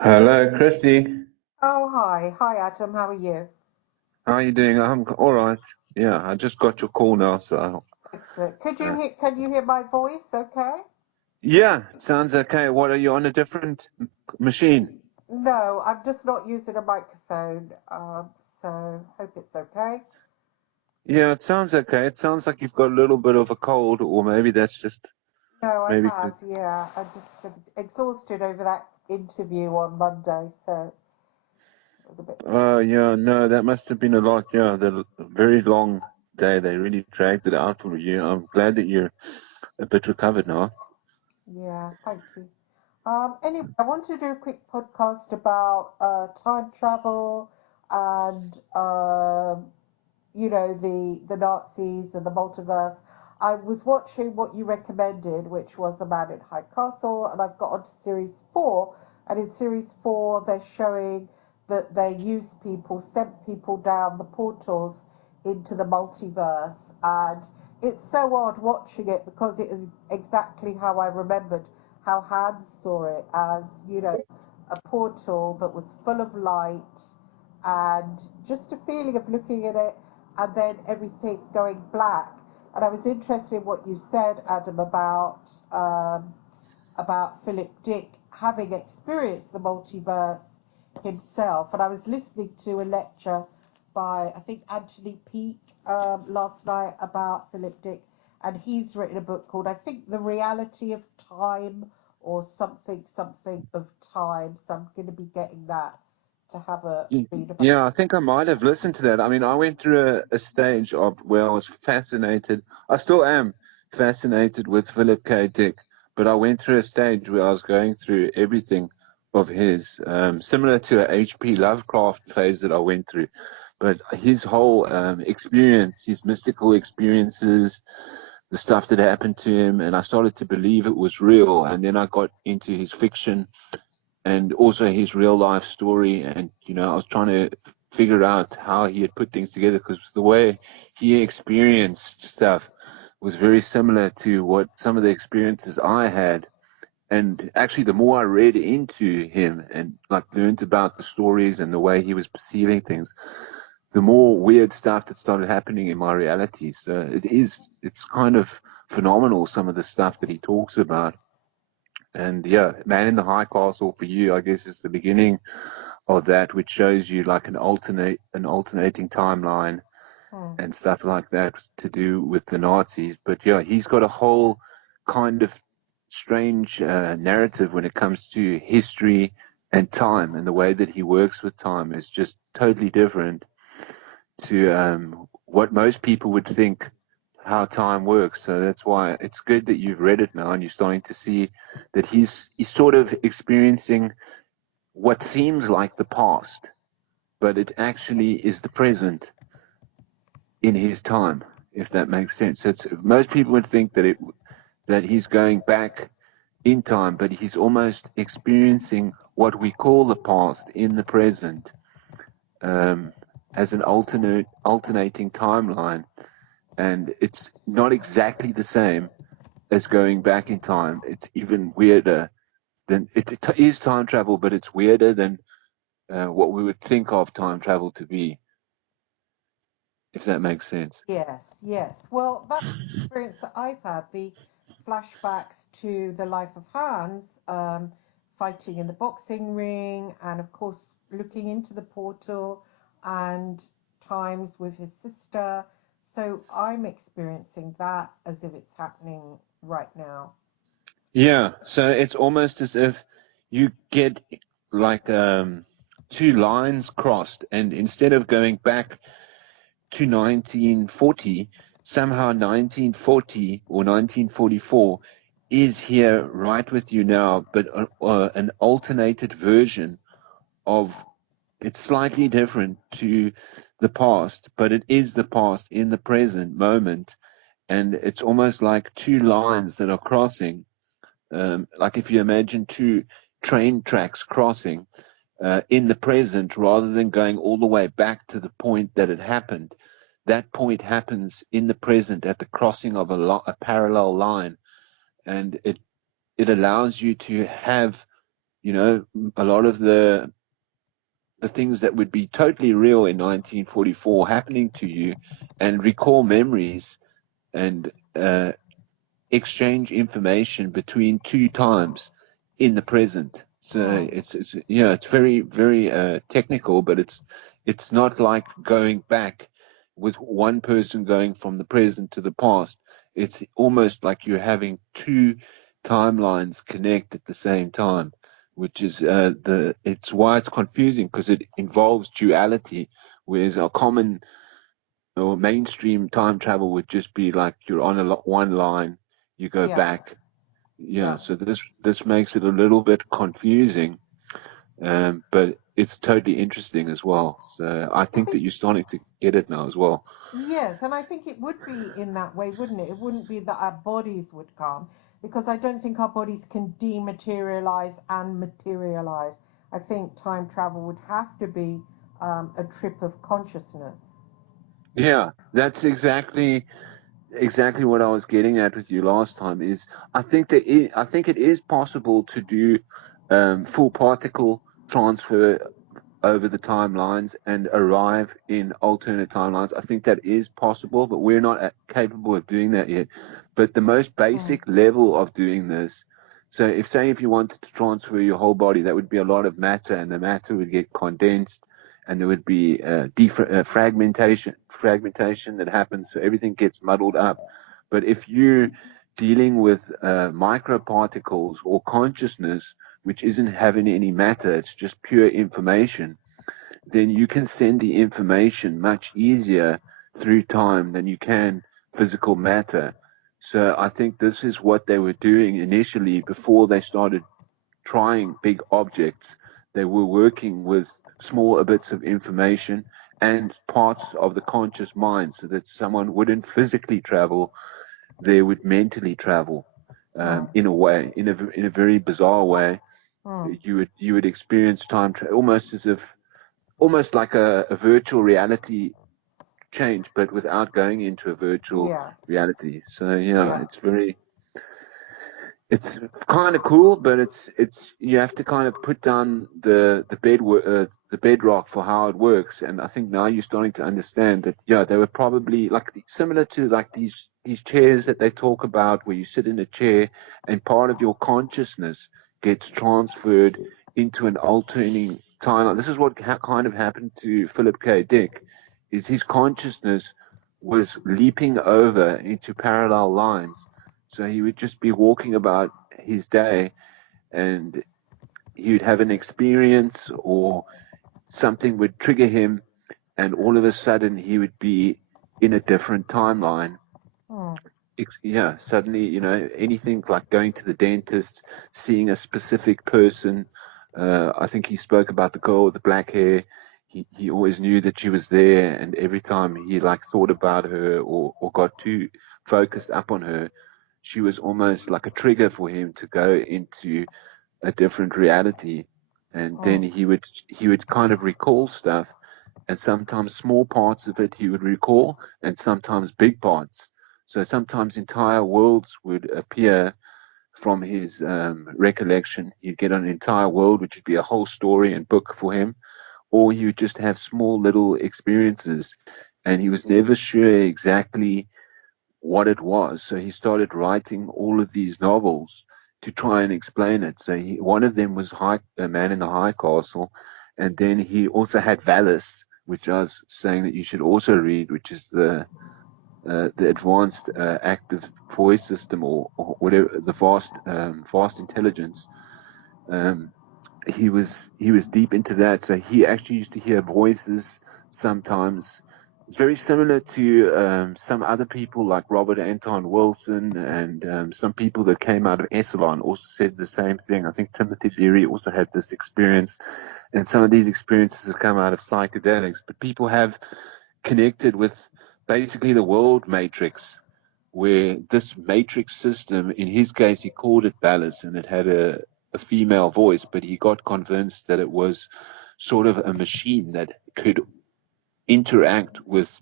Hello, Christy. Oh, hi. Hi, Adam. How are you? How are you doing? I'm all right. Yeah, I just got your call now, so Excellent. uh, Can you hear my voice okay? yeah, it sounds okay. What are you on a different machine? No, I'm just not using a microphone. So hope it's okay. Yeah, it sounds okay. It sounds like you've got a little bit of a cold, or maybe that's just No, I maybe. have, yeah. I'm just exhausted over that interview on Monday, so it was a bit. Yeah, no, that must have been a lot. Yeah, the very long day. They really dragged it out for you. I'm glad that you're a bit recovered now. Yeah, thank you. Anyway, I want to do a quick podcast about time travel and the Nazis and the multiverse. I was watching what you recommended, which was The Man in High Castle, and I've got on to series four. And in series four, they're showing that they used people, sent people down the portals into the multiverse. And it's so odd watching it because it is exactly how I remembered how Hans saw it as, a portal that was full of light and just a feeling of looking at it and then everything going black. And I was interested in what you said, Adam, about Philip Dick having experienced the multiverse himself. And I was listening to a lecture by, I think, Anthony Peake last night about Philip Dick. And he's written a book called, I think, The Reality of Time or something of time. So I'm going to be getting that to have a Y- read about. Yeah, I think I might have listened to that. I mean, I went through a stage of where I was fascinated. I still am fascinated with Philip K. Dick, but I went through a stage where I was going through everything of his, similar to a H.P. Lovecraft phase that I went through. But his whole experience, his mystical experiences, the stuff that happened to him, and I started to believe it was real. And then I got into his fiction and also his real life story. And I was trying to figure out how he had put things together because the way he experienced stuff was very similar to what some of the experiences I had. And actually, the more I read into him and like learned about the stories and the way he was perceiving things, the more weird stuff that started happening in my reality. So it's kind of phenomenal, some of the stuff that he talks about. And yeah, Man in the High Castle for you, I guess, is the beginning of that, which shows you like an alternating timeline Hmm. and stuff like that to do with the Nazis. But yeah, he's got a whole kind of strange narrative when it comes to history and time, and the way that he works with time is just totally different to what most people would think how time works. So that's why it's good that you've read it now and you're starting to see that he's sort of experiencing what seems like the past, but it actually is the present in his time, if that makes sense. It's, most people would think that he's going back in time, but he's almost experiencing what we call the past in the present, um, as an alternating timeline, and it's not exactly the same as going back in time. It's even weirder than it is time travel, but it's weirder than what we would think of time travel to be, if that makes sense. Yes, yes. Well, that's the experience that I've had. The flashbacks to the life of Hans, fighting in the boxing ring, and of course, looking into the portal and times with his sister. So I'm experiencing that as if it's happening right now. Yeah, so it's almost as if you get like two lines crossed, and instead of going back to 1940, somehow 1940 or 1944 is here right with you now, but an alternated version of it's slightly different to the past, but it is the past in the present moment, and it's almost like two lines that are crossing, like if you imagine two train tracks crossing in the present rather than going all the way back to the point that it happened. That point happens in the present at the crossing of a parallel line, and it allows you to have a lot of the things that would be totally real in 1944 happening to you, and recall memories and exchange information between two times in the present. So Mm. it's very very technical, but it's not like going back with one person going from the present to the past. It's almost like you're having two timelines connect at the same time, which is the it's why it's confusing, because it involves duality, whereas a common or mainstream time travel would just be like you're on one line, you go Yeah, back. Yeah, yeah. so this makes it a little bit confusing, but it's totally interesting as well. So I I think that think you're starting to get it now as well. yes, and I think it would be in that way, wouldn't it? It wouldn't be that our bodies would come, because I don't think our bodies can dematerialize and materialize. I think time travel would have to be a trip of consciousness. Yeah, that's exactly what I was getting at with you last time. Is I think it is possible to do full particle transfer over the timelines and arrive in alternate timelines. I think that is possible, but we're not capable of doing that yet. But the most Mm, basic level of doing this, so if you wanted to transfer your whole body, that would be a lot of matter, and the matter would get condensed, and there would be fragmentation that happens, so everything gets muddled up. But if you're dealing with microparticles or consciousness, which isn't having any matter, it's just pure information, then you can send the information much easier through time than you can physical matter. So I think this is what they were doing initially before they started trying big objects. They were working with smaller bits of information and parts of the conscious mind, so that someone wouldn't physically travel, they would mentally travel, mm, in a way, in a very bizarre way. mm. You would experience almost as if almost like a virtual reality change, but without going into a virtual Yeah, reality. So yeah, yeah. it's kind of cool, but it's you have to kind of put down the bedrock for how it works. And I think now you're starting to understand that yeah, they were probably like similar to like these chairs that they talk about, where you sit in a chair and part of your consciousness gets transferred into an alternating timeline. This is what kind of happened to Philip K. Dick, is his consciousness was leaping over into parallel lines, so he would just be walking about his day, and he would have an experience or something would trigger him, and all of a sudden he would be in a different timeline. Mm, Yeah, suddenly, anything like going to the dentist, seeing a specific person. I think he spoke about the girl with the black hair. He always knew that she was there, and every time he like thought about her or got too focused up on her, she was almost like a trigger for him to go into a different reality. And then mm, he would kind of recall stuff, and sometimes small parts of it he would recall, and sometimes big parts. So sometimes entire worlds would appear from his recollection. He'd get an entire world, which would be a whole story and book for him, or he would just have small little experiences, and he was never sure exactly what it was. So he started writing all of these novels to try and explain it. So one of them was A Man in the High Castle, and then he also had Valis, which I was saying that you should also read, which is the advanced active voice system, or whatever, the vast intelligence. Um, he was deep into that. So he actually used to hear voices sometimes. It's very similar to some other people like Robert Anton Wilson, and some people that came out of Esalen also said the same thing. I think Timothy Leary also had this experience, and some of these experiences have come out of psychedelics. But people have connected with basically the world matrix, where this matrix system, in his case, he called it Balance, and it had a female voice, but he got convinced that it was sort of a machine that could interact with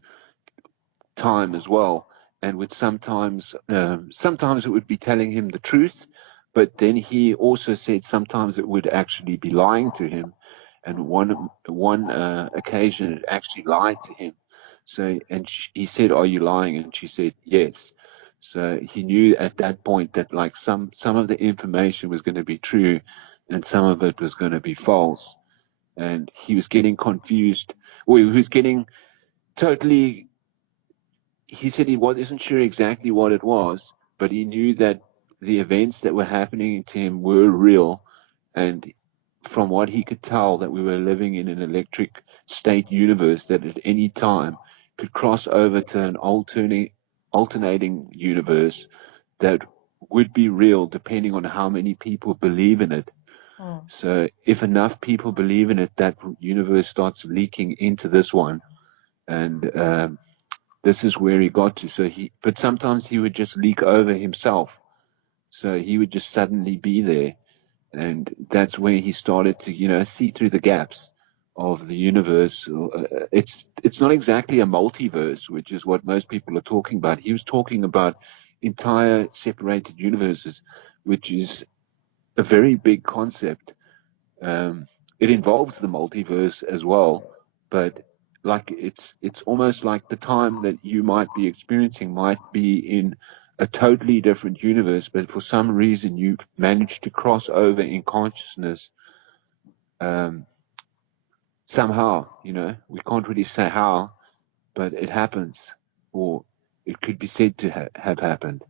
time as well, and would sometimes it would be telling him the truth, But then he also said sometimes it would actually be lying to him, and one occasion it actually lied to him. So, and he said, "Are you lying?" And she said, "Yes." So he knew at that point that like some of the information was going to be true, and some of it was going to be false, and he was getting confused, or he was getting totally. He said he wasn't sure exactly what it was, but he knew that the events that were happening to him were real, and from what he could tell, that we were living in an electric state universe that at any time could cross over to an alternating universe that would be real depending on how many people believe in it. Mm. So if enough people believe in it, that universe starts leaking into this one, and this is where he got to. But sometimes he would just leak over himself. So he would just suddenly be there. And that's where he started to, see through the gaps of the universe. It's not exactly a multiverse, which is what most people are talking about. He was talking about entire separated universes, which is a very big concept. um, it involves the multiverse as well, but like it's almost like the time that you might be experiencing might be in a totally different universe, but for some reason you've managed to cross over in consciousness, um, somehow. We can't really say how, but it happens, or it could be said to have happened.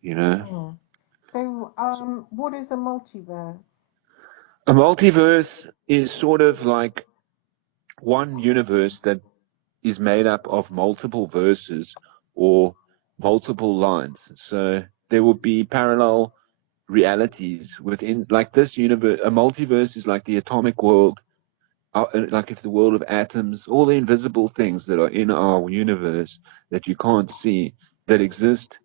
You know, Mm. So, what is a multiverse? a multiverse is sort of like one universe that is made up of multiple verses or multiple lines. So there will be parallel realities within, like this universe. A multiverse is like the atomic world, like if the world of atoms, all the invisible things that are in our universe that you can't see, that exist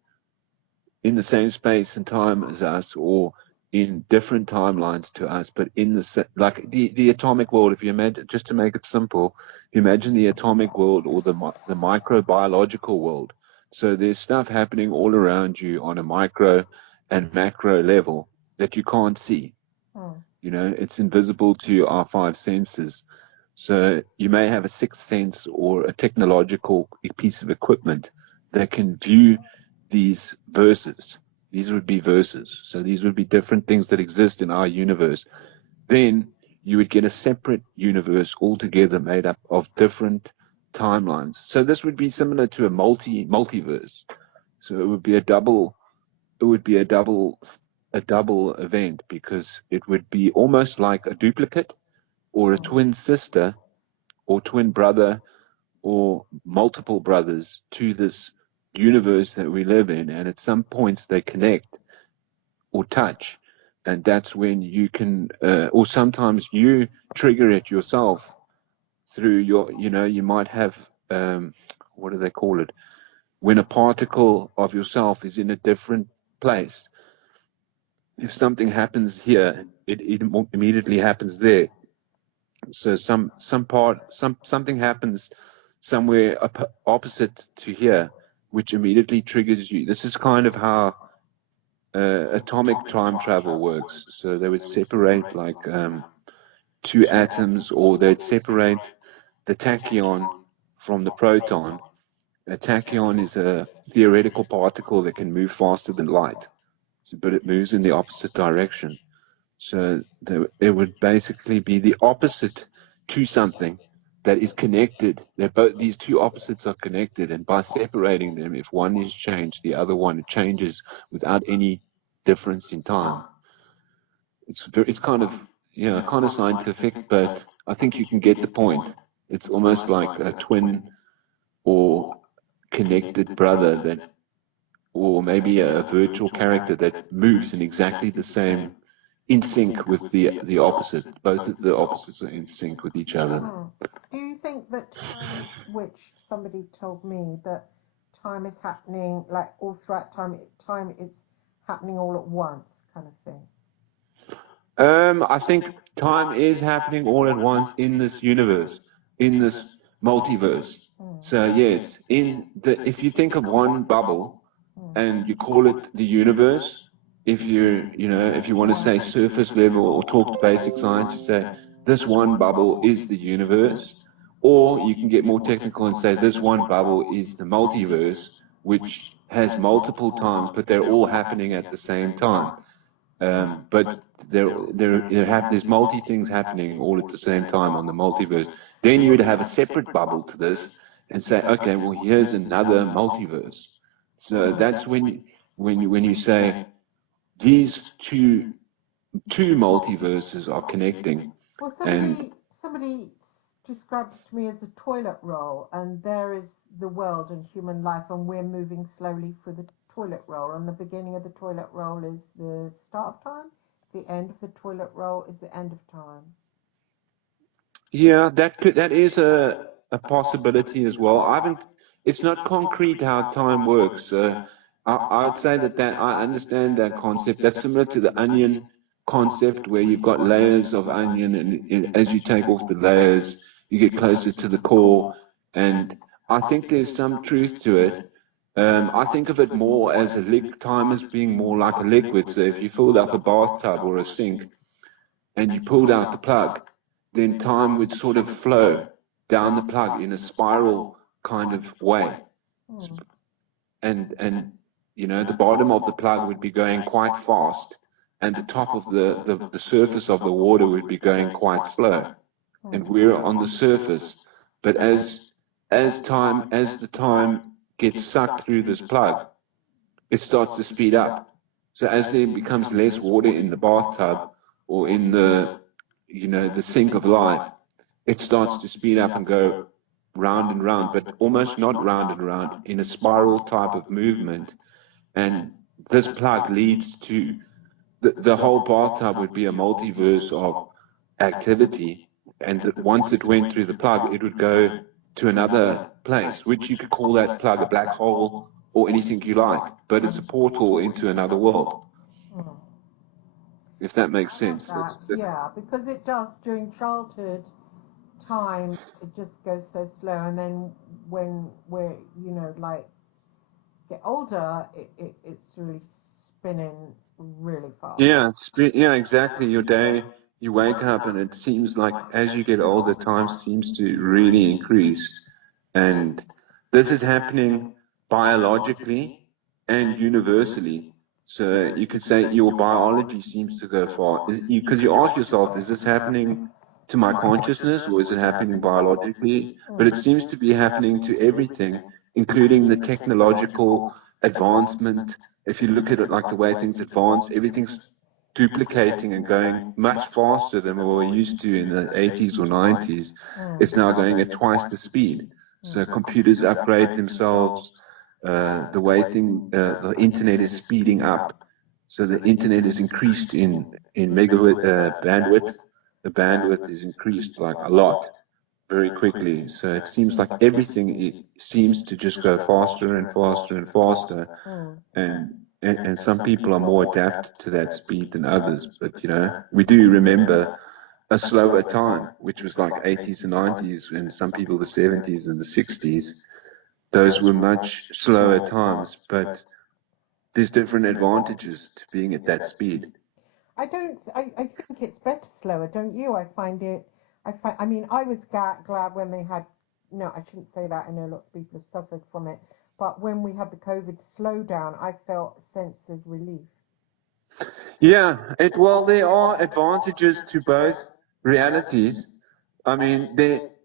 in the same space and time as us, or in different timelines to us, but in like the atomic world. If you imagine, just to make it simple, if you imagine the atomic world or the microbiological world. So there's stuff happening all around you on a micro and macro level that you can't see. Mm. It's invisible to our five senses. So you may have a sixth sense or a technological piece of equipment that can view these verses. These would be verses. So these would be different things that exist in our universe. Then you would get a separate universe altogether made up of different timelines. So this would be similar to a multiverse. So it would be a double event, because it would be almost like a duplicate or a Mm. twin sister or twin brother or multiple brothers to this universe that we live in. And at some points they connect or touch. And that's when you can, or sometimes you trigger it yourself through you might have, what do they call it? When a particle of yourself is in a different place, if something happens here, it immediately happens there. So something happens somewhere opposite to here, which immediately triggers you. This is kind of how atomic time travel works. So they would separate like two atoms, or they'd separate the tachyon from the proton. A tachyon is a theoretical particle that can move faster than light, but it moves in the opposite direction. So it would basically be the opposite to something that is connected. These two opposites are connected, and by separating them, if one is changed, the other one changes without any difference in time. It's kind of scientific, but I think you can get the point. It's almost like a twin or connected brother, or maybe a virtual character that moves in exactly the same, in sync with the opposite. Both of the opposites are in sync with each other. Mm. Do you think that time, which somebody told me that time is happening like all throughout time, time is happening all at once, kind of thing? I think time is happening all at once in this universe, in this multiverse. Mm. So yes, if you think of one bubble Mm. and you call it the universe, if if you want to say surface level or talk to basic science, you say this one bubble is the universe, or you can get more technical and say this one bubble is the multiverse, which has multiple times, but they're all happening at the same time. But there's multi things happening all at the same time on the multiverse. Then you would have a separate bubble to this and say, okay, well, here's another multiverse. So that's when you say these two multiverses are connecting, Well, and somebody described it to me as a toilet roll, and there is the world and human life, and we're moving slowly through the toilet roll. And the beginning of the toilet roll is the start of time. The end of the toilet roll is the end of time. yeah, that is a possibility as well. I haven't. It's not concrete how time works. I'd say that I understand that concept. That's similar to the onion concept, where you've got layers of onion, and as you take off the layers, you get closer to the core. And I think there's some truth to it. I think of it more as time as being more like a liquid. So if you filled up a bathtub or a sink and you pulled out the plug, then time would sort of flow down the plug in a spiral kind of way. Hmm. And the bottom of the plug would be going quite fast, and the top of the surface of the water would be going quite slow. And we're on the surface. But as the time gets sucked through this plug, it starts to speed up. So as there becomes less water in the bathtub or in the sink of life, it starts to speed up and go round and round, but almost not round and round, in a spiral type of movement. And this plug leads to the whole bathtub would be a multiverse of activity. And that once it went through the plug, it would go to another place, which you could call that plug a black hole or anything you like. But it's a portal into another world, Hmm. if that makes I love sense. that. Yeah, because it does during childhood time. It just goes so slow, and then when we're like get older, it's really spinning really fast. Yeah, yeah, exactly. Your day, you wake up, and it seems like as you get older, time seems to really increase. And this is happening biologically and universally. So you could say your biology seems to go far. Because you ask yourself, is this happening to my consciousness or is it happening biologically? But it seems to be happening to everything, including the technological advancement. If you look at it like the way things advance, everything's duplicating and going much faster than we were used to in the 80s or 90s. It's now going at twice the speed. So computers upgrade themselves. The internet is speeding up. So the internet is increased in megabit bandwidth. The bandwidth is increased like a lot very quickly. So it seems like everything seems to just go faster and faster and faster. Mm. And some people are more adapted to that speed than others. But we do remember a slower time, which was like 80s and 90s, and some people the 70s and the 60s. Those were much slower times, but there's different advantages to being at that speed. I don't. I think it's better slower, don't you? I find it. I mean, I was glad when they had. No, I shouldn't say that. I know lots of people have suffered from it, but when we had the COVID slowdown, I felt a sense of relief. Yeah, well, there are advantages to both realities. I mean,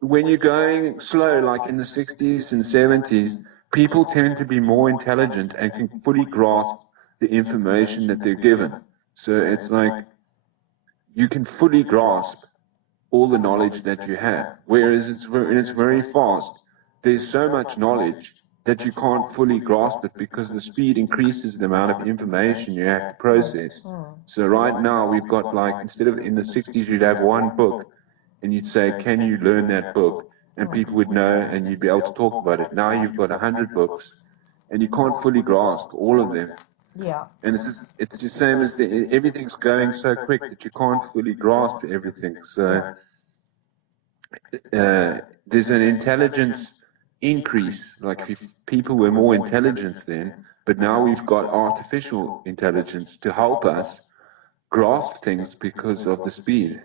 when you're going slow, like in the 60s and 70s, people tend to be more intelligent and can fully grasp the information that they're given. So it's like you can fully grasp all the knowledge that you have. Whereas when it's very fast, there's so much knowledge that you can't fully grasp it because the speed increases the amount of information you have to process. Mm. So right now we've got, like, instead of in the 60s you'd have one book and you'd say, can you learn that book? And people would know and you'd be able to talk about it. Now you've got 100 books and you can't fully grasp all of them. Yeah. And it's the same as everything's going so quick that you can't fully grasp everything. So there's an intelligence increase. Like if people were more intelligent then, But now we've got artificial intelligence to help us grasp things because of the speed.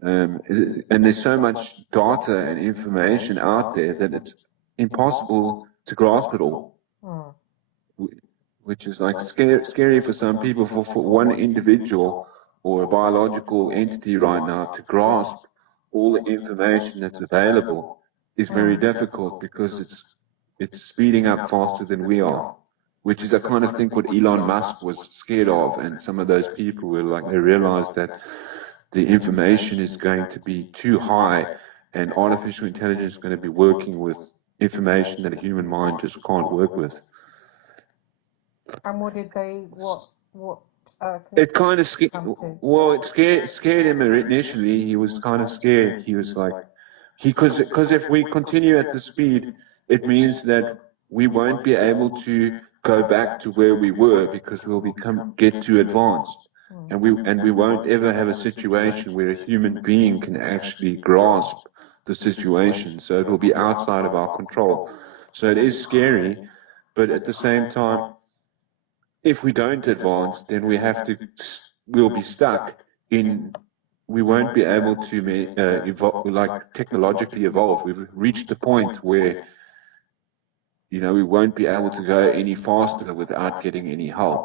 And there's so much data and information out there that it's impossible to grasp it all, which is like scary for some people, for one individual or a biological entity right now to grasp all the information that's available is very difficult because it's speeding up faster than we are, which is I kind of think what Elon Musk was scared of, and some of those people were like they realized that the information is going to be too high, and artificial intelligence is going to be working with information that a human mind just can't work with. And what did they, what It kind of well, it conclusion? scared him initially. He was kind of scared. He was like, because if we continue at the speed, it means that we won't be able to go back to where we were because we'll get too advanced, and we won't ever have a situation where a human being can actually grasp the situation. So it will be outside of our control. So it is scary, but at the same time, if we don't advance, then we'll be stuck in, we won't be able to evolve, like technologically evolve. We've reached the point where, we won't be able to go any faster without getting any help.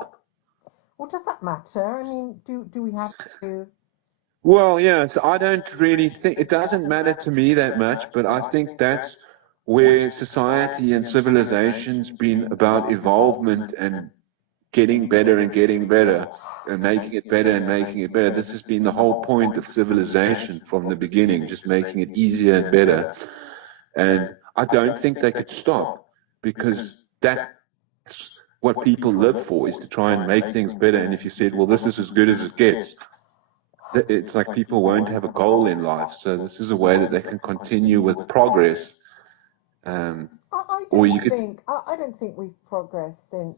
Well, does that matter? I mean, do we have to? Well, yeah, so I don't really think, it doesn't matter to me that much, but I think that's where society and civilization's been about evolvement and getting better and making it better and making it better. This has been the whole point of civilization from the beginning, just making it easier and better. And I don't think they could stop, because that's what people live for, is to try and make things better. And if you said, well, this is as good as it gets, it's like people won't have a goal in life. So this is a way that they can continue with progress. Or you could, I don't think we've progressed since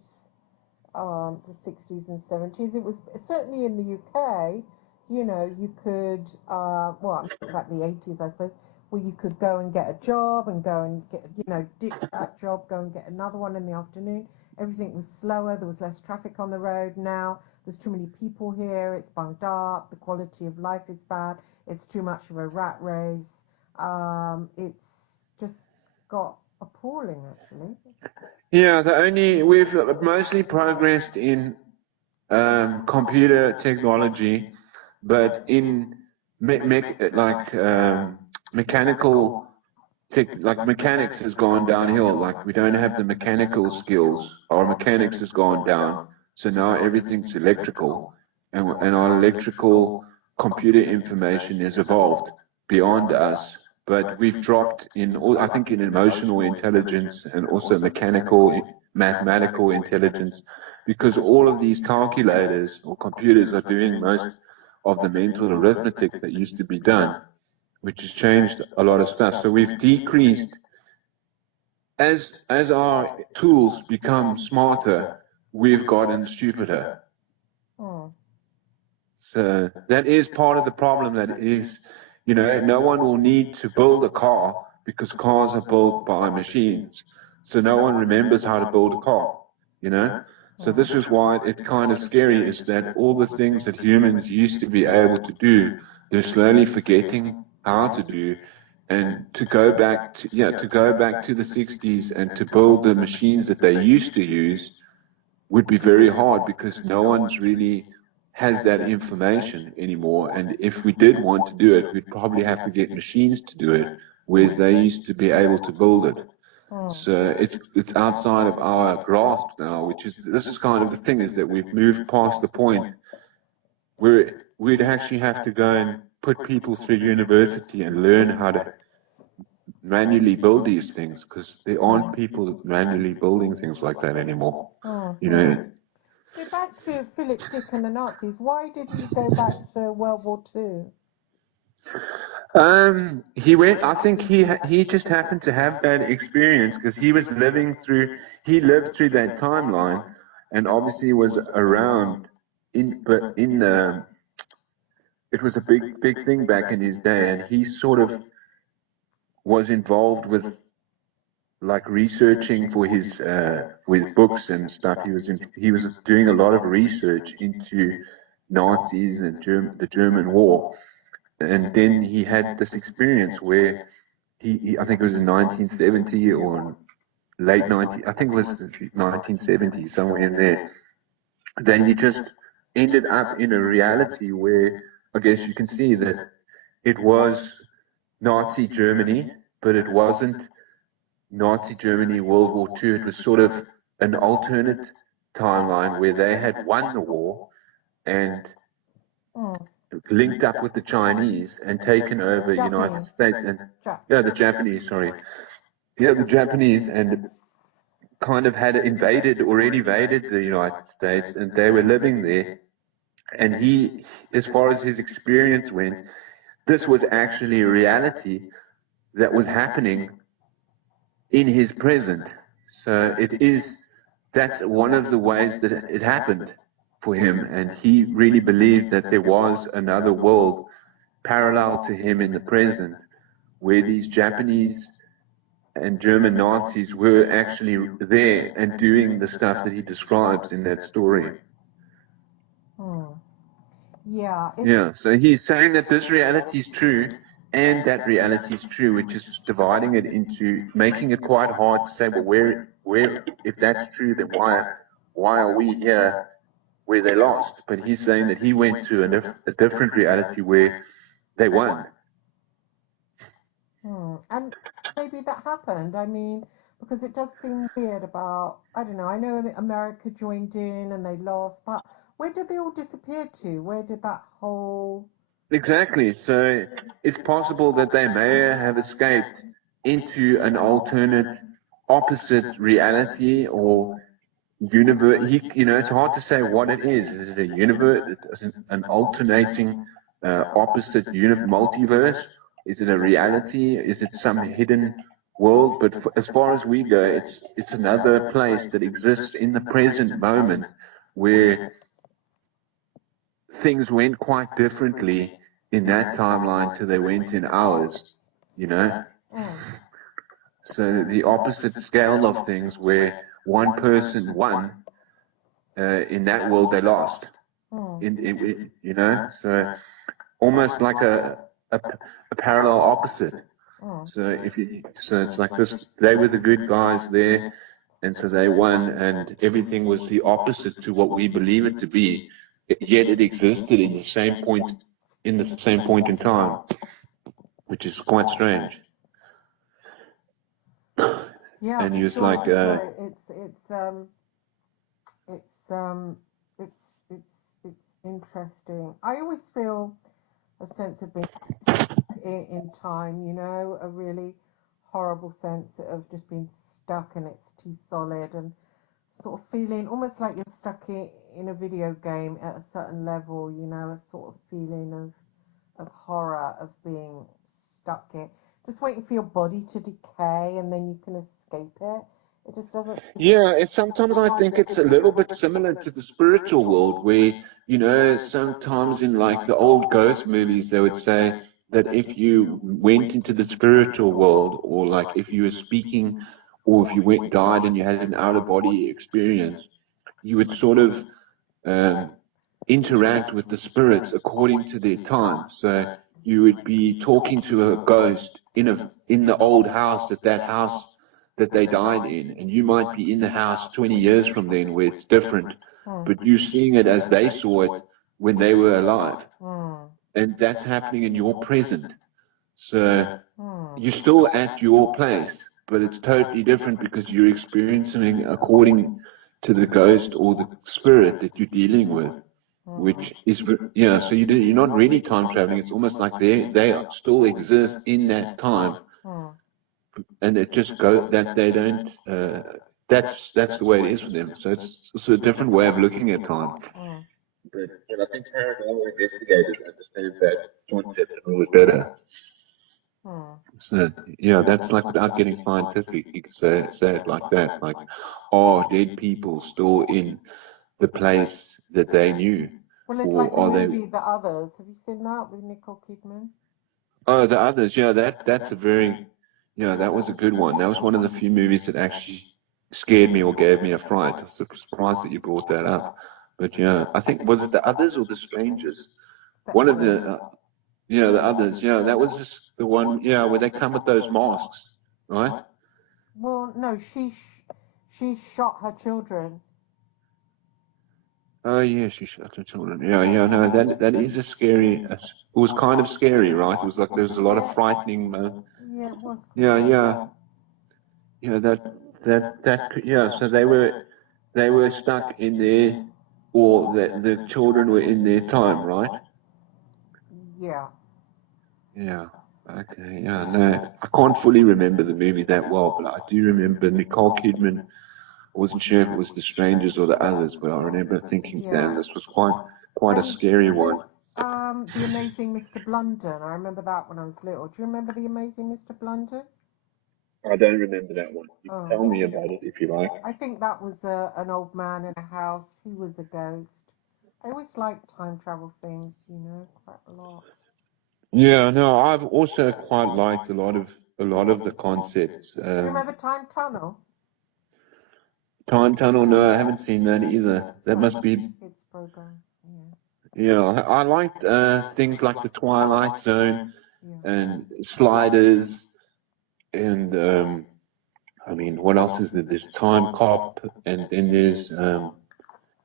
the 60s and 70s. It was certainly in the UK. You could, well, I'm talking about the 80s, I suppose, where you could go and get a job and go and get, ditch that job, go and get another one in the afternoon. Everything was slower. There was less traffic on the road. Now there's too many people here. It's bunged up. The quality of life is bad. It's too much of a rat race. It's just got appalling, actually. yeah, we've mostly progressed in computer technology, but in mechanical like mechanics has gone downhill. Like we don't have the mechanical skills. Our mechanics has gone down. So now everything's electrical, and our electrical computer information has evolved beyond us. But we've dropped in, I think, in emotional intelligence and also mathematical intelligence, because all of these calculators or computers are doing most of the mental arithmetic that used to be done, which has changed a lot of stuff. So we've decreased, as our tools become smarter, we've gotten stupider. Oh. So that is part of the problem. That is, no one will need to build a car because cars are built by machines. So no one remembers how to build a car, you know? So this is why it's kind of scary, is that all the things that humans used to be able to do, they're slowly forgetting how to do. And to go back to, to go back to the 60s and to build the machines that they used to use would be very hard, because no one's really has that information anymore. And if we did want to do it, we'd probably have to get machines to do it, whereas they used to be able to build it. So it's outside of our grasp now, which is, this is kind of the thing, is that we've moved past the point where we'd actually have to go and put people through university and learn how to manually build these things, because there aren't people manually building things like that anymore. You know, So back to Philip Dick and the Nazis. Why did he go back to World War II? he went. I think he just happened to have that experience because he was he lived through that timeline, and obviously was around it was a big thing back in his day, and he sort of was involved with like researching for his books and stuff. He was doing a lot of research into Nazis and the German War, and then he had this experience where I think it was in 1970 or late 90, I think it was 1970, somewhere in there. Then he just ended up in a reality where I guess you can see that it was Nazi Germany, but it wasn't Nazi Germany, World War II. It was sort of an alternate timeline where they had won the war and Mm. linked up with the Chinese and taken over United Japanese. States and yeah, the Japanese, sorry. Yeah, the Japanese and kind of had already invaded the United States and they were living there. And he, as far as his experience went, this was actually a reality that was happening in his present. So that's one of the ways that it happened for him. And he really believed that there was another world parallel to him in the present where these Japanese and German Nazis were actually there and doing the stuff that he describes in that story. Hmm. Yeah, Yeah, so he's saying that this reality is true and that reality is true, which is dividing it into making it quite hard to say, well, if that's true, then why are we here where they lost? But he's saying that he went to a different reality where they won. And maybe that happened. I mean, because it does seem weird about, I don't know, I know that America joined in and they lost, but where did they all disappear to? Where did that whole. Exactly. So it's possible that they may have escaped into an alternate, opposite reality or universe. It's hard to say what it is. Is it a universe, an alternating, opposite multiverse? Is it a reality? Is it some hidden world? But as far as we go, it's another place that exists in the present moment where things went quite differently in that timeline to they went in ours, you know? Mm. So the opposite scale of things where one person won, in that world they lost. Mm. So almost like a parallel opposite. Mm. So it's like this, they were the good guys there, and so they won, and everything was the opposite to what we believe it to be, yet it existed in the same point in time, which is quite strange. Yeah, And for he was sure, like, for sure. It's it's interesting. I always feel a sense of being in time, a really horrible sense of just being stuck and it's too solid and sort of feeling almost like you're stuck in a video game at a certain level, a sort of feeling of horror of being stuck in, just waiting for your body to decay and then you can escape it. It just doesn't. yeah, sometimes I think it's a little bit similar to the spiritual world where, sometimes in like the old ghost movies, they would say that if you went into the spiritual world, or like if you were speaking, or if you died and you had an out of body experience, you would sort of um, interact with the spirits according to their time. So you would be talking to a ghost in the old house, that house that they died in, and you might be in the house 20 years from then where it's different, Hmm. but you're seeing it as they saw it when they were alive, Hmm. and that's happening in your present. So Hmm. you're still at your place, but it's totally different because you're experiencing according to the ghost or the spirit that you're dealing with, Hmm. which is so you're not really time traveling. It's almost like they still exist in that time, Hmm. and it just go that they don't. That's the way it is for them. So it's a different way of looking at time. Hmm. But I think paranormal investigators understand that concept a little bit better. Hmm. So yeah, that's like without getting scientific, you could say it like that. Like, are dead people still in the place that they knew, Well, it's like or the are they? movie The Others. Have you seen that with Nicole Kidman? Oh, the others. Yeah, that's a very Yeah, that was a good one. That was one of the few movies that actually scared me or gave me a fright. I was surprised that you brought that up. But yeah, I think was it the others or the strangers? The One of others. the others. Yeah, that was just the one. Yeah, where they come with those masks, right? Well, no, she shot her children. Oh yeah, she shot her children. Yeah, yeah. No, that is a scary. It was kind of scary, right? It was like there was a lot of Yeah, frightening. yeah, it was Yeah, creepy. yeah, yeah. Yeah. So they were stuck in there, or the children were in their time, right? Yeah. Yeah. Okay. Yeah. No, I can't fully remember the movie that well, but I do remember Nicole Kidman. I wasn't sure if it was the strangers or the others, but I remember thinking, damn, Yeah. this was quite a And scary there's one. The Amazing Mr. Blunden. I remember that when I was little. Do you remember The Amazing Mr. Blunden? I don't remember that one. You can Oh. tell me about it if you like. I think that was an old man in a house. He was a ghost. I always liked time travel things, quite a lot. Yeah, no, I've also quite liked a lot of the concepts. Do you remember Time Tunnel? Time Tunnel, no, I haven't seen that either. That Oh, must be, kids program. Yeah. I liked things like the Twilight Zone Yeah. and Sliders, and I mean, what else is there? There's Time Cop, and then there's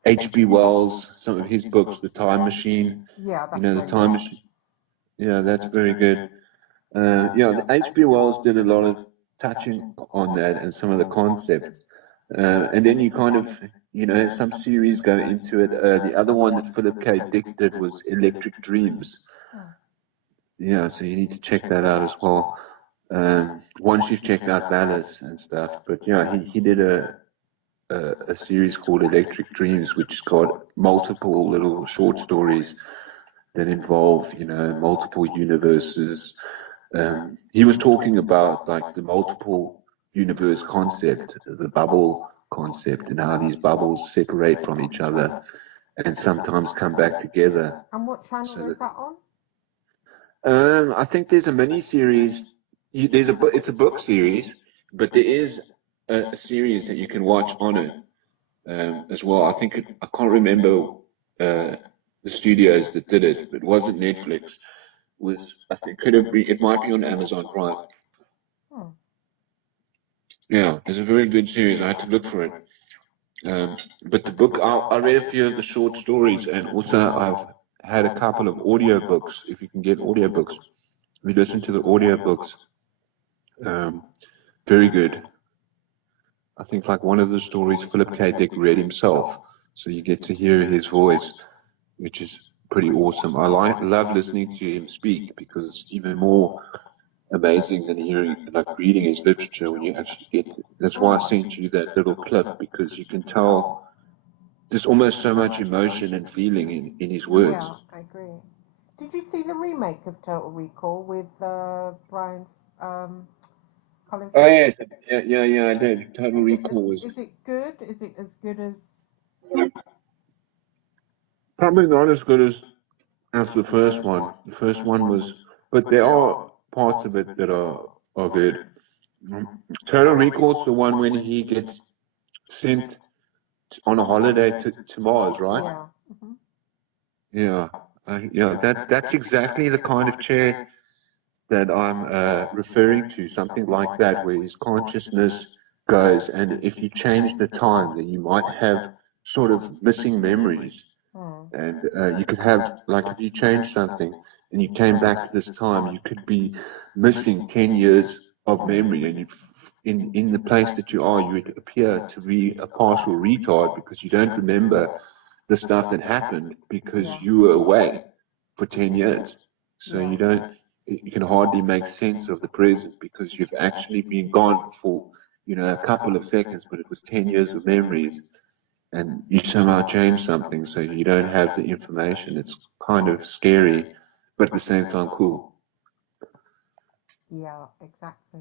H.P. Wells, some of his books, The Time Machine. Yeah, You that's know, The very Time good. Machine. Yeah, that's very good. The H.P. Wells did a lot of touching on that and some of the concepts. And then you kind of, some series go into it. The other one that Philip K. Dick did was Electric Dreams. Oh. Yeah, so you need to check that out as well. Once you've checked out Dallas and stuff. But yeah, he did a series called Electric Dreams, which has got multiple little short stories that involve, multiple universes. He was talking about like the multiple universe concept, the bubble concept, and how these bubbles separate from each other and sometimes come back together. And what channel So is that that on? I think there's a mini series. It's a book series, but there is a series that you can watch on it as well. I can't remember uh, the studios that did it, but it wasn't Netflix. I think it might be on Amazon Prime. Hmm. Yeah, it's a very good series. I had to look for it. But the book, I read a few of the short stories, and also I've had a couple of audio books. If you can get audio books, we listen to the audio books. Um, very good. I think like one of the stories Philip K. Dick read himself, so you get to hear his voice, which is pretty awesome. Love listening to him speak because it's even more amazing than hearing like reading his literature when you actually get it. That's why I sent you that little clip because you can tell there's almost so much emotion and feeling in his words. Yeah, I agree. Did you see the remake of Total Recall with Brian Colin Oh Firth? yes, yeah, I did. Total Is it Recall was is it good? Is it as good as? probably not as good as the first one. The first one was, but there are parts of it that are good. Um, Total Recall's the one when he gets sent on a holiday to Mars, right? Yeah. Hmm. Yeah, that's exactly the kind of chair that I'm referring to, something like that, where his consciousness goes, and if you change the time, then you might have sort of missing memories. Hmm. And you could have, like, if you change something and you came back to this time, you could be missing 10 years of memory, and in the place that you are, you would appear to be a partial retard because you don't remember the stuff that happened because Yeah. you were away for 10 years. So Yeah. you can hardly make sense of the present because you've actually been gone for, a couple of seconds, but it was 10 years of memories, and you somehow change something so you don't have the information. It's kind of scary, but at the same time cool. Yeah. Exactly.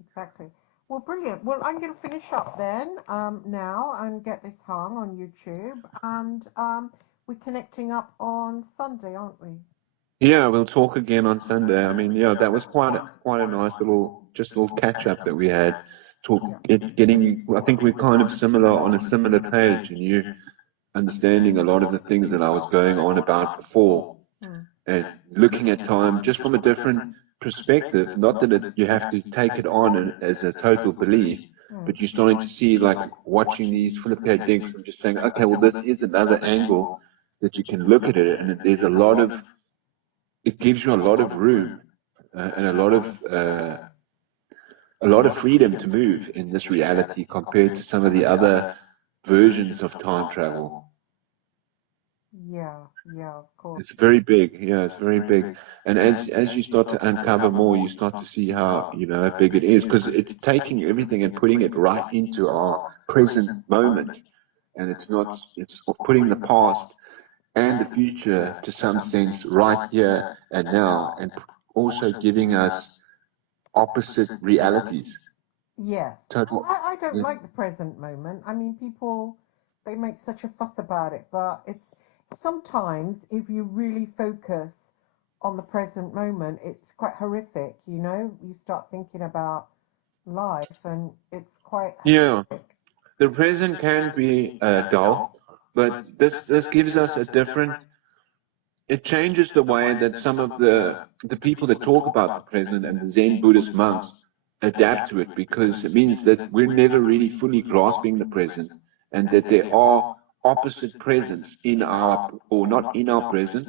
Exactly. Well, brilliant. Well, I'm going to finish up then now and get this hung on YouTube, and we're connecting up on Sunday, aren't we? Yeah, we'll talk again on Sunday. I mean, yeah, that was quite a nice little just a little catch up that we had, Yeah. getting. I think we're kind of similar on a similar page, and you understanding a lot of the things that I was going on about before, Mm. and looking at time just from a different perspective. Not that you have to take it on as a total belief, Mm. but you're starting to see, like watching these Philip K. Dicks, and just saying, okay, well, this is another angle that you can look at it, and there's a lot of, it gives you a lot of room and a lot of freedom to move in this reality compared to some of the other versions of time travel. Yeah, yeah, of course. It's very big. Yeah, it's very big. And as you start to uncover more, you start to see how, how big it is, because it's taking everything and putting it right into our present moment. And it's putting the past and the future to some sense right here and now, and also giving us opposite realities. Yes. Total. Well, I don't Yeah. like the present moment. I mean, people, they make such a fuss about it, but it's sometimes if you really focus on the present moment, it's quite horrific, you know? You start thinking about life and it's quite Yeah. horrific. The present can be dull, but this gives us a different. It changes the way that some of the people that talk about the present and the Zen Buddhist monks adapt to it, because it means that we're never really fully grasping the present, and that there are opposite presents in our, or not in our present,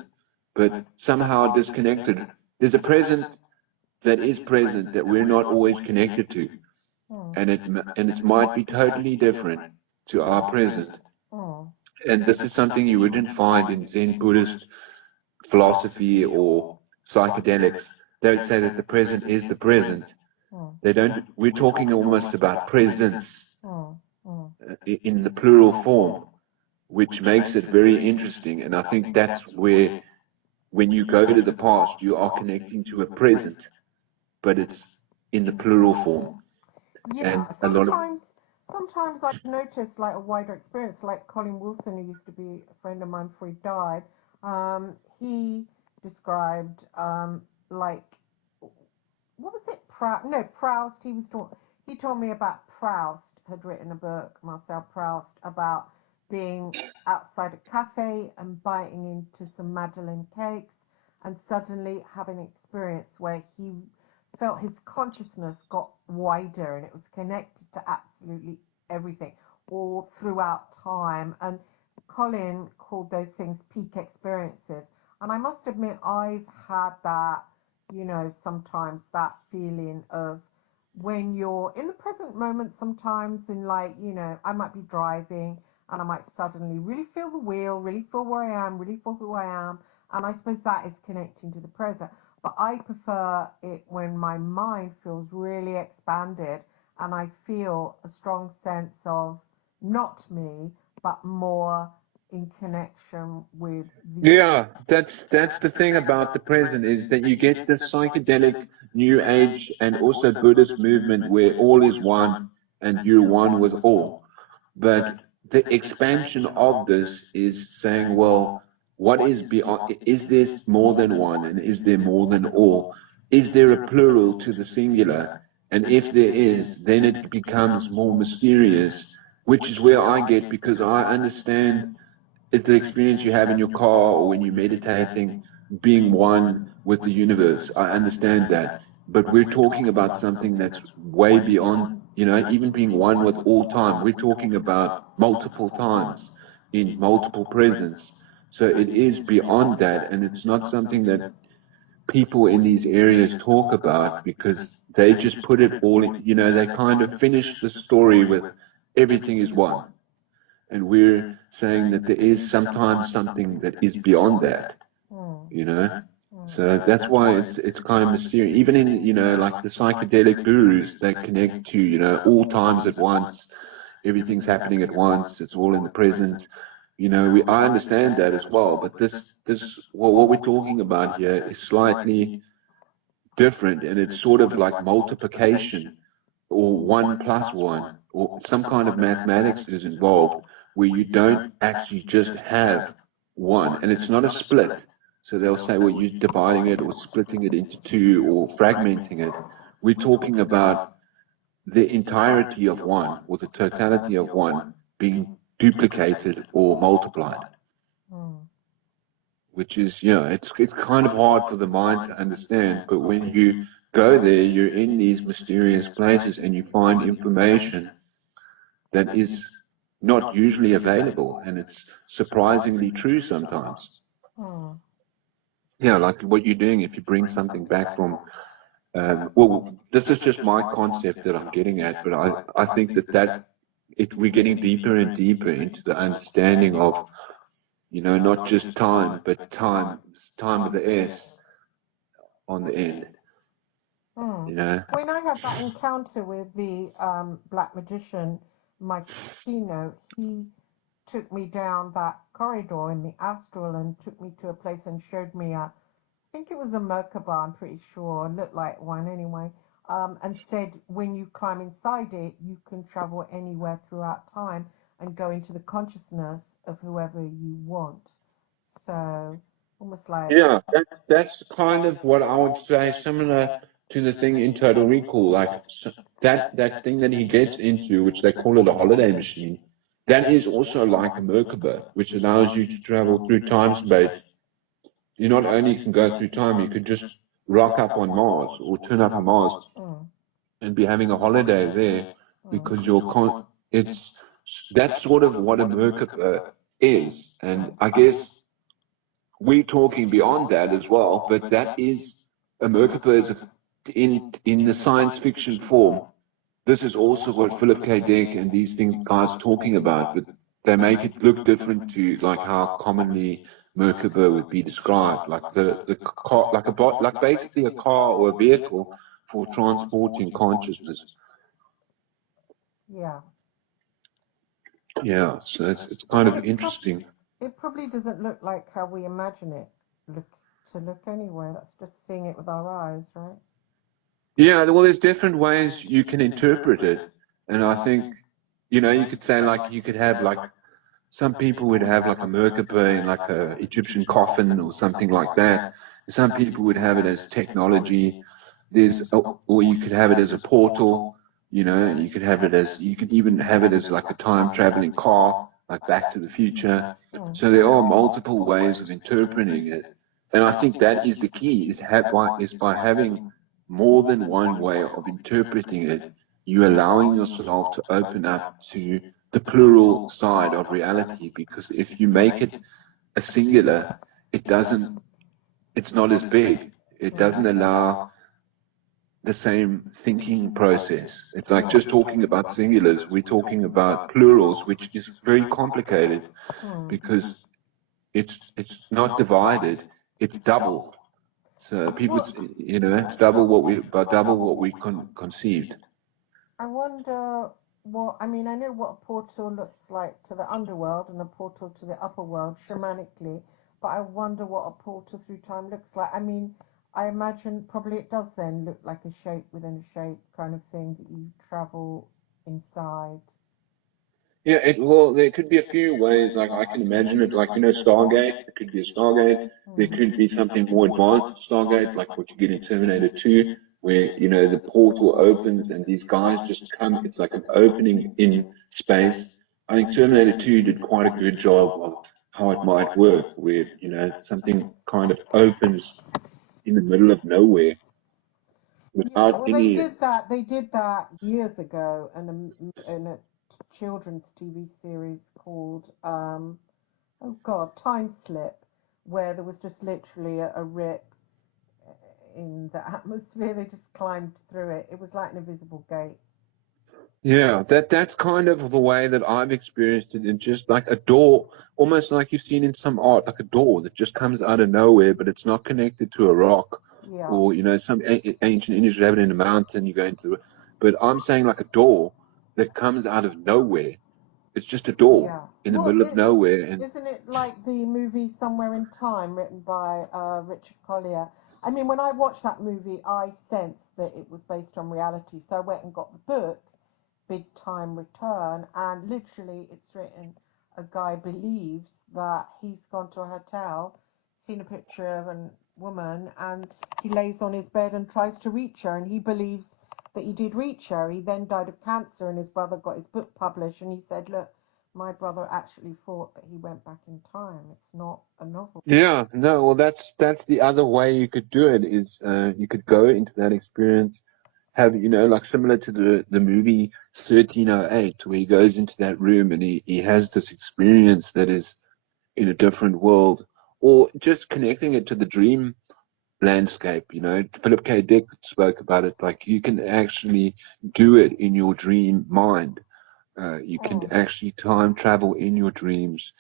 but somehow disconnected. There's a present that is present that we're not always connected to, Mm. and it might be totally different to our present. Mm. And this is something you wouldn't find in Zen Buddhist philosophy or psychedelics. They would say that the present is the present. Mm. They don't. We're talking almost about presence Mm. Mm. in the plural form, which makes it very interesting. And I think that's where, when you go to the past, you are connecting to a present, but it's in the plural form. Yeah, And a lot of, sometimes I've noticed like a wider experience, like Colin Wilson, who used to be a friend of mine before he died. He described like what was it? Proust. He told me about Proust had written a book, Marcel Proust, about being outside a cafe and biting into some Madeleine cakes and suddenly having an experience where he felt his consciousness got wider and it was connected to absolutely everything all throughout time. And Colin called those things peak experiences. And I must admit, I've had that, sometimes that feeling of when you're in the present moment, sometimes in like, I might be driving and I might suddenly really feel the wheel, really feel where I am, really feel who I am. And I suppose that is connecting to the present. But I prefer it when my mind feels really expanded and I feel a strong sense of not me, but more in connection with the. yeah, that's the thing about the present, is that you get this psychedelic new age and also Buddhist movement where all is one and you're one with all. But the expansion of this is saying, well, what is beyond? Is there more than one, and is there more than all? Is there a plural to the singular? And if there is, then it becomes more mysterious, which is where I get, because I understand it's the experience you have in your car or when you're meditating, being one with the universe. I understand that. But we're talking about something that's way beyond, even being one with all time. We're talking about multiple times in multiple presents. So it is beyond that. And it's not something that people in these areas talk about, because they just put it all in, they kind of finish the story with everything is one. And we're saying that there is sometimes something that is beyond that, Mm, you know. mm, So that's why it's kind of mysterious. Even in, like the psychedelic gurus, they connect to, all times at once. Everything's happening at once. It's all in the present. I understand that as well. But what we're talking about here is slightly different, and it's sort of like multiplication, or one plus one, or some kind of mathematics is involved, where you don't actually just have one, and it's not a split. So they'll say, well, you're dividing it or splitting it into two or fragmenting it, we're talking about the entirety of one or the totality of one being duplicated or multiplied, Mm. which is, it's kind of hard for the mind to understand. But when you go there, you're in these mysterious places and you find information that is not usually available, and it's surprisingly true sometimes. Mm. Yeah, like what you're doing if you bring something back from, well, this is just my concept that I'm getting at, but I think we're getting deeper and deeper into the understanding of, not just time, but time with the S on the end, Mm. you know. When I had that encounter with the black magician, my keynote, he took me down that corridor in the astral and took me to a place and showed me I think it was a Merkaba, I'm pretty sure, looked like one anyway, and said when you climb inside it, you can travel anywhere throughout time and go into the consciousness of whoever you want. So, almost like, Yeah, that's kind of what I would say, similar to the thing in Total Recall, like that thing that he gets into, which they call it a holiday machine. That is also like a Merkaba, which allows you to travel through time space. You not only can go through time, you could just rock up on Mars or turn up on Mars mm, and be having a holiday there mm, because it's that's sort of what a Merkaba is. And I guess we're talking beyond that as well, but that is a Merkaba is in the science fiction form. This is also what Philip K. Dick and these things guys talking about, but they make it look different to like how commonly Merkaba would be described, like the car, like basically a car or a vehicle for transporting consciousness. yeah. Yeah, so it's kind Well, of interesting. it probably doesn't look like how we imagine it look to look anyway. That's just seeing it with our eyes, right? Yeah, well, there's different ways you can interpret it, and I think, you could say like you could have like some people would have like a Merkaba in like a Egyptian coffin or something like that. Some people would have it as technology. Or you could have it as a portal. You could even have it as like a time traveling car, like Back to the Future. Mm. So there are multiple ways of interpreting it, and I think that is the key: is by having more than one way of interpreting it, you allowing yourself to open up to the plural side of reality. Because if you make it a singular, it doesn't, it's not as big. It doesn't allow the same thinking process. It's like just talking about singulars. We're talking about plurals, which is very complicated Mm. because it's not divided, it's double. So people, What it's double what we conceived. I wonder what I mean. I know what a portal looks like to the underworld and a portal to the upper world shamanically, but I wonder what a portal through time looks like. I mean, I imagine probably it does then look like a shape within a shape kind of thing that you travel inside. Yeah, well, there could be a few ways. Like I can imagine it, like Stargate. It could be a Stargate. There Mm. could be something more advanced Stargate, like what you get in Terminator 2, where the portal opens and these guys just come. It's like an opening in space. I think Terminator 2 did quite a good job of how it might work, where something kind of opens in the middle of nowhere Yeah, without well, they any. did that. They did that years ago in a children's TV series called oh God, Time Slip, where there was just literally a rip in the atmosphere. They just climbed through it. It was like an invisible gate. Yeah, that's kind of the way that I've experienced it, and just like a door, almost like you've seen in some art, like a door that just comes out of nowhere, but it's not connected to a rock, Yeah, or some ancient Indians would have it in a mountain. You go into it, but I'm saying like a door that comes out of nowhere. It's just a door yeah. in the Well, middle of nowhere, and isn't it like the movie Somewhere in Time, written by Richard Collier? I mean, when I watched that movie, I sensed that it was based on reality, so I went and got the book, Big Time Return, and literally it's written a guy believes that he's gone to a hotel, seen a picture of an woman, and he lays on his bed and tries to reach her, and he believes that he did reach her. He then died of cancer, and his brother got his book published, and he said, look, my brother actually thought that he went back in time. It's not a novel. Yeah, no, well, that's the other way you could do it is you could go into that experience, have, like similar to the movie 1308, where he goes into that room and he has this experience that is in a different world, or just connecting it to the dream landscape. Philip K. Dick spoke about it, like you can actually do it in your dream mind. You can Mm, actually time travel in your dreams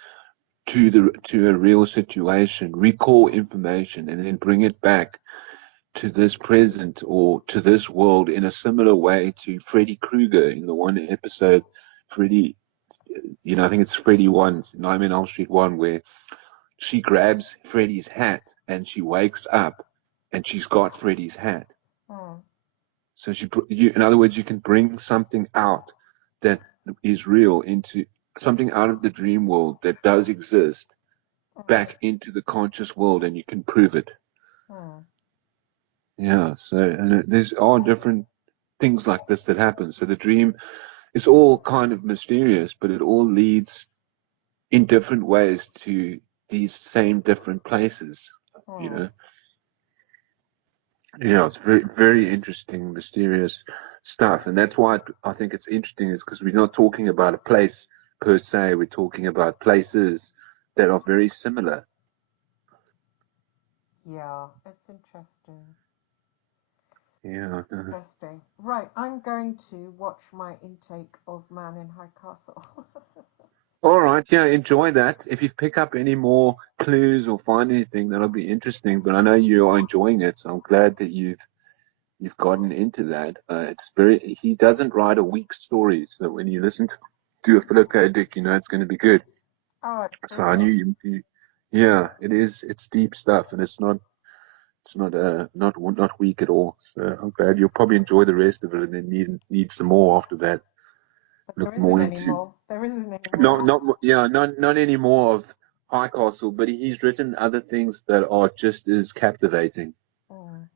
to a real situation, recall information, and then bring it back to this present or to this world in a similar way to Freddy Krueger in the one episode, Freddy. I think it's Freddy One, Nightmare on Elm Street One, where she grabs Freddy's hat and she wakes up and she's got Freddy's hat. mm, So in other words, you can bring something out that is real into something out of the dream world that does exist mm, back into the conscious world, and you can prove it. mm. Yeah. So, and there's all different things like this that happen. So the dream is all kind of mysterious, but it all leads in different ways to these same different places. You Mm. know. It's very, very interesting, mysterious stuff, and that's why I think it's interesting. Is because we're not talking about a place per se. We're talking about places that are very similar. Yeah, it's interesting. Yeah. It's interesting. Right, I'm going to watch my intake of Man in High Castle. All right. Yeah. Enjoy that. If you pick up any more clues or find anything, that'll be interesting. But I know you are enjoying it, so I'm glad that you've gotten into that. It's very. He doesn't write a weak story, so when you listen to a Philip K. Dick, it's going to be good. All right, So I knew brilliant. yeah, it is. It's deep stuff, and it's not weak at all. So I'm glad you'll probably enjoy the rest of it, and then need some more after that. But there Look isn't more any into more. There isn't any not more. not yeah not any more of High Castle, but he's written other things that are just as captivating. Mm.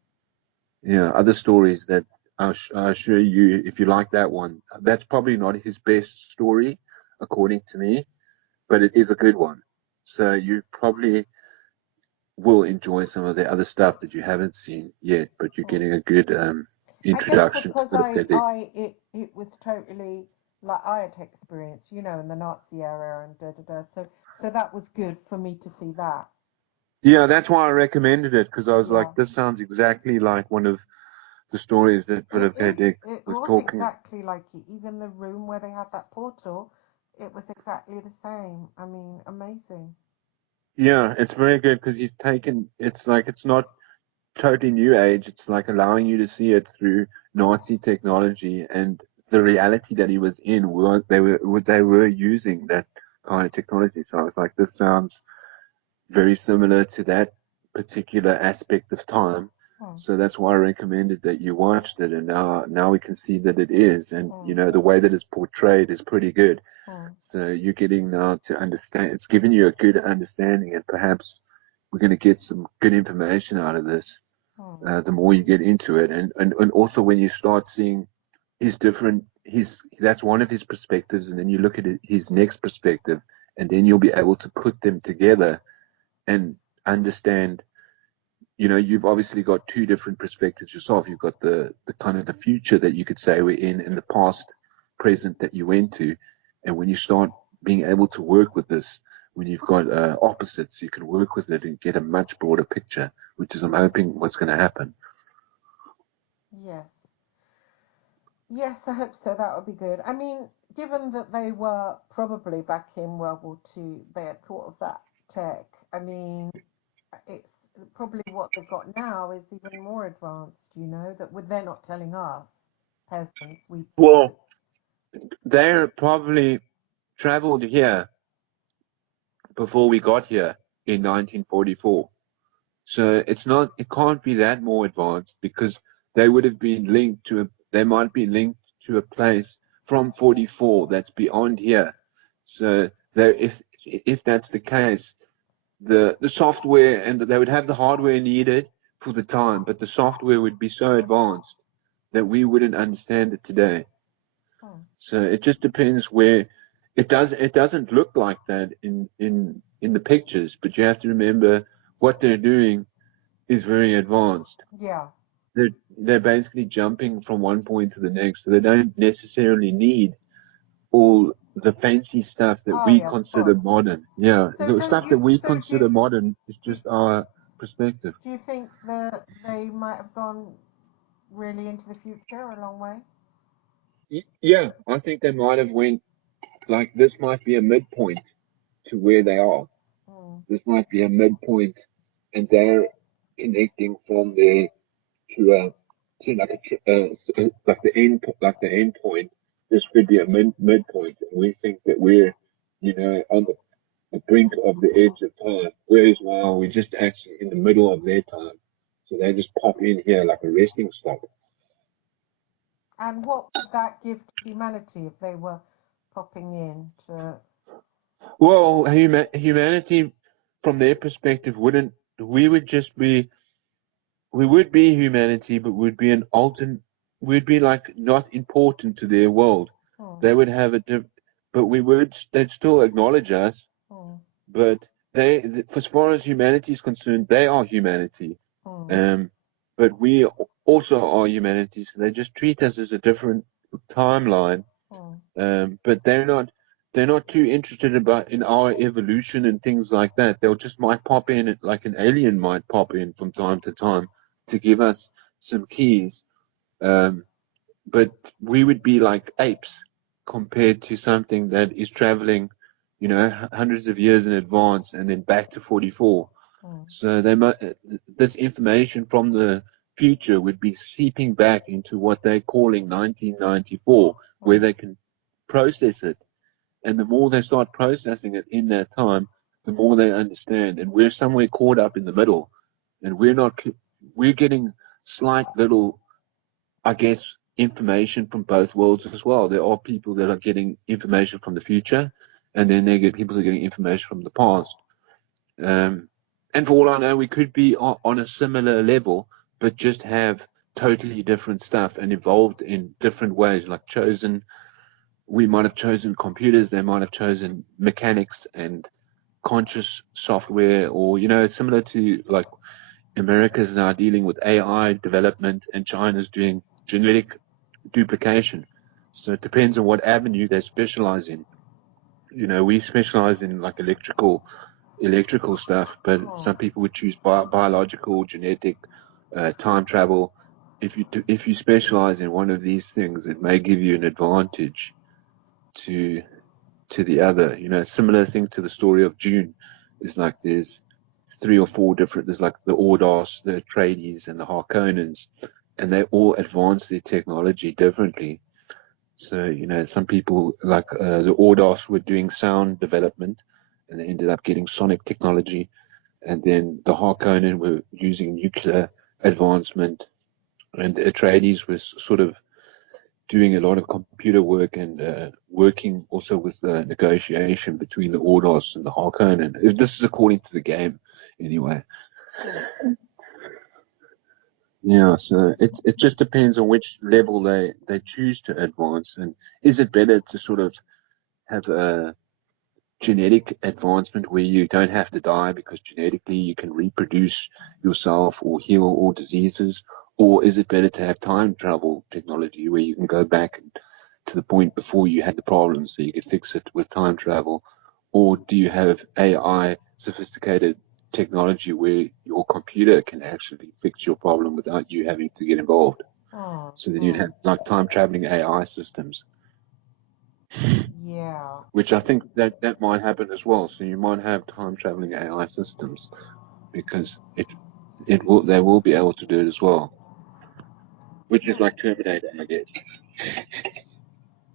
Yeah, other stories that I assure you, if you like that one, that's probably not his best story, according to me, but it is a good one. So you probably will enjoy some of the other stuff that you haven't seen yet, but you're Mm. getting a good I guess introduction to because Philip K. Dick. it was totally like I had experience, in the Nazi era and da da da. So that was good for me to see that. Yeah, that's why I recommended it because I was Yeah. like, this sounds exactly like one of the stories that It Philip K. is. Dick It was was talking. exactly like it. Even the room where they had that portal, it was exactly the same. I mean, amazing. Yeah, it's very good because he's taken. It's like it's not totally new age. It's like allowing you to see it through Nazi technology and the reality that he was in. They were using that kind of technology. So I was like, this sounds very similar to that particular aspect of time. Hmm. So that's why I recommended that you watched it, and now we can see that it is, and Hmm. the way that it's portrayed is pretty good. Hmm. So you're getting now to understand. It's giving you a good understanding, and perhaps we're going to get some good information out of this. Hmm. The more you get into it, and also when you start seeing his that's one of his perspectives, and then you look at his next perspective, and then you'll be able to put them together and understand. You've obviously got two different perspectives yourself. You've got the kind of the future that you could say we're in, and the past, present that you went to. And when you start being able to work with this, when you've got opposites, you can work with it and get a much broader picture, which is, I'm hoping, what's going to happen. Yes. Yes, I hope so. That would be good. I mean, given that they were probably back in World War II, they had thought of that tech. I mean, it's probably what they've got now is even more advanced, that they're not telling us peasants. We Well, they probably traveled here before we got here in 1944. So it can't be that more advanced because they might be linked to a place from 44 that's beyond here. So if that's the case, the software, and they would have the hardware needed for the time, but the software would be so advanced that we wouldn't understand it today. Hmm. So it just depends where it doesn't look like that in the pictures, but you have to remember what they're doing is very advanced. Yeah. They're basically jumping from one point to the next, so they don't necessarily need all the fancy stuff that Oh we yeah, of consider course. modern. Yeah, So the don't stuff that you? we So consider modern is just our perspective. do you think that they might have gone really into the future a long way? Yeah, I think they might have went like this might be a midpoint to where they are. Hmm. This might be a midpoint, and they're connecting from there to like like the end point. This could be a midpoint, and we think that we're on the brink of the edge of time, whereas while we're just actually in the middle of their time. So they just pop in here like a resting stop. And what would that give to humanity if they were popping in to? Well, humanity, from their perspective, wouldn't we would just be we would be humanity, but would be an altern we'd be like not important to their world. Hmm. They would have but they'd still acknowledge us, Hmm. but as far as humanity is concerned, they are humanity. Hmm. Um, but we also are humanity, so they just treat us as a different timeline. Hmm. But they're not too interested about in our evolution and things like that. They'll just might pop in like an alien might pop in from time to time to give us some keys. Um, but we would be like apes compared to something that is traveling, hundreds of years in advance and then back to 44. Hmm. So this information from the future would be seeping back into what they're calling 1994, where Hmm. they can process it. And the more they start processing it in that time, the more they understand. And we're somewhere caught up in the middle, and we're getting slight little, I guess, information from both worlds as well. There are people that are getting information from the future, and then they get people that are getting information from the past. Um, and for all I know, we could be on a similar level, but just have totally different stuff and evolved in different ways. We might have chosen computers, they might have chosen mechanics and conscious software, or, similar to like America's now dealing with AI development and China's doing genetic duplication. So it depends on what avenue they specialize in. We specialize in like electrical stuff, but Hmm. some people would choose biological, genetic, time travel. If you specialize in one of these things, it may give you an advantage to the other. Similar thing to the story of June is like there's three or four different. There's like the Ordos, the Atreides, and the Harkonnens, and they all advance their technology differently. So, some people like the Ordos were doing sound development and they ended up getting sonic technology. And then the Harkonnen were using nuclear advancement. And the Atreides was sort of doing a lot of computer work and working also with the negotiation between the Ordos and the Harkonnen. This is according to the game, anyway. Hmm. Yeah, so it just depends on which level they choose to advance, and is it better to sort of have a genetic advancement where you don't have to die because genetically you can reproduce yourself or heal all diseases? Or is it better to have time travel technology where you can go back to the point before you had the problem so you could fix it with time travel? Or do you have AI sophisticated technology where your computer can actually fix your problem without you having to get involved? Hmm. So then you'd Hmm. have like time traveling AI systems, Yeah. which I think that might happen as well. So you might have time traveling AI systems because it will they will be able to do it as well, which is Hmm. like Terminator, I guess.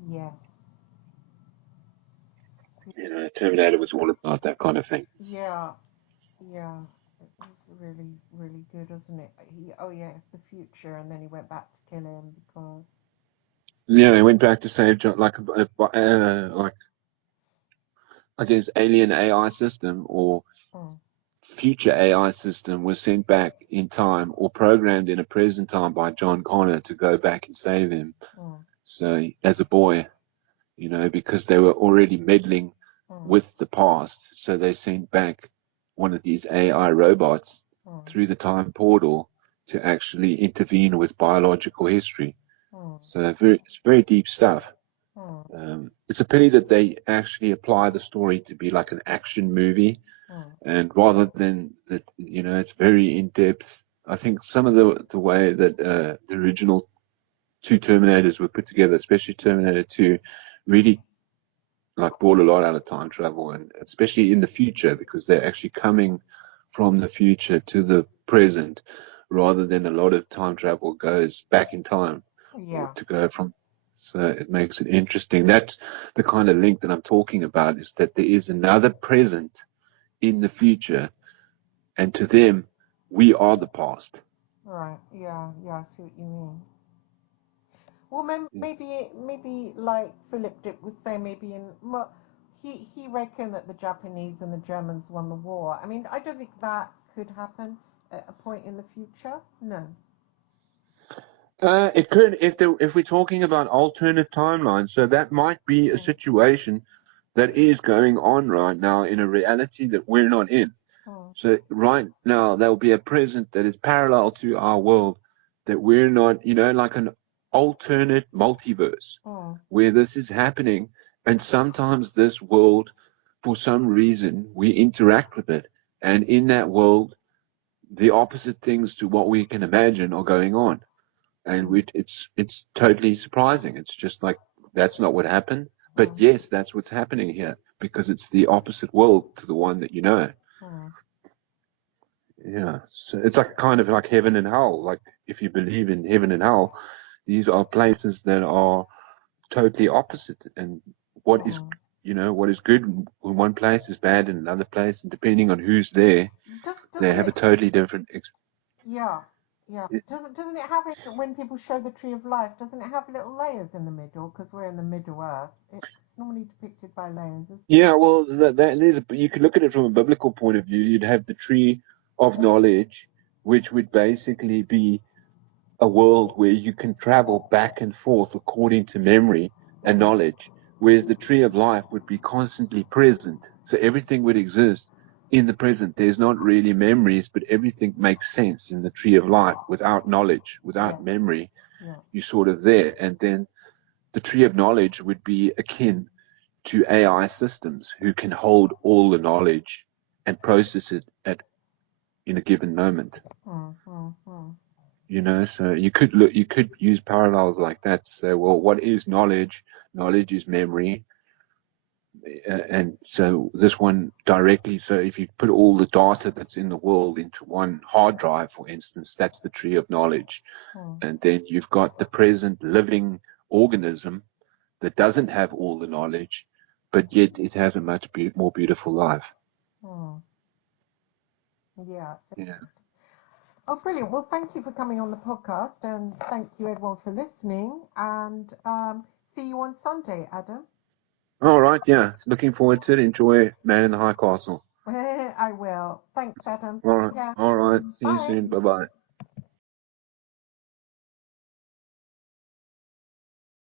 Yes. Terminator was all about that kind of thing. Yeah. Yeah. It was really, really good, wasn't it? Oh yeah, the future, and then he went back to kill him because. Yeah, he went back to save John, like I guess alien AI system or Hmm. future AI system was sent back in time or programmed in a present time by John Connor to go back and save him. Mm. So as a boy, because they were already meddling Mm. with the past, so they sent back one of these AI robots Mm. through the time portal to actually intervene with biological history. Mm. So it's very deep stuff. Mm. It's a pity that they actually apply the story to be like an action movie, Mm. and rather than that, it's very in depth. I think some of the way that the original two Terminators were put together, especially Terminator 2, really like brought a lot out of time travel, and especially in the future, because they're actually coming from the future to the present, rather than a lot of time travel goes back in time or Yeah. to go from. So it makes it interesting. That's the kind of link that I'm talking about, is that there is another present in the future, and to them, we are the past. Right. Yeah. Yeah. I see what you mean. Well, Mm. maybe like Philip Dick was saying, maybe he reckoned that the Japanese and the Germans won the war. I mean, I don't think that could happen at a point in the future. No. It could, if we're talking about alternate timelines. So that might be a Mm. situation that is going on right now in a reality that we're not in. Mm. So right now there will be a present that is parallel to our world that we're not, like an alternate multiverse Mm. where this is happening, and sometimes this world, for some reason, we interact with it, and in that world, the opposite things to what we can imagine are going on, and it's totally surprising. It's just like that's not what happened, but Mm. yes, that's what's happening here because it's the opposite world to the one that you know. Mm. Yeah, so it's like kind of like heaven and hell. Like if you believe in heaven and hell, these are places that are totally opposite, and what is Mm. what is good in one place is bad in another place, and depending on who's there, they Doesn't have a it? totally different. Yeah. Yeah. Doesn't it have it when people show the tree of life? Doesn't it have little layers in the middle? Because we're in the Middle Earth. It's normally depicted by layers, isn't it? Yeah, well, you could look at it from a biblical point of view. You'd have the tree of knowledge, which would basically be a world where you can travel back and forth according to memory and Mm. knowledge, whereas the tree of life would be constantly present. So everything would exist in the present. There's not really memories, but everything makes sense in the tree of life. Without knowledge, Yeah. without memory, Yeah. you're sort of there. And then the tree of knowledge would be akin to AI systems who can hold all the knowledge and process it at in a given moment. Mm. Mm. Mm. So you could use parallels like that to say, well, what is knowledge? Knowledge is memory. And so this one directly, so if you put all the data that's in the world into one hard drive, for instance, that's the tree of knowledge. Mm. And then you've got the present living organism that doesn't have all the knowledge, but yet it has a much more beautiful life. Mm. Yeah. Yeah. Oh, brilliant. Well, thank you for coming on the podcast and thank you everyone for listening. And see you on Sunday, Adam. All right. Yeah. Looking forward to it. Enjoy Man in the High Castle. I will. Thanks, Adam. All right. Yeah. All right. See you Bye. soon. Bye bye.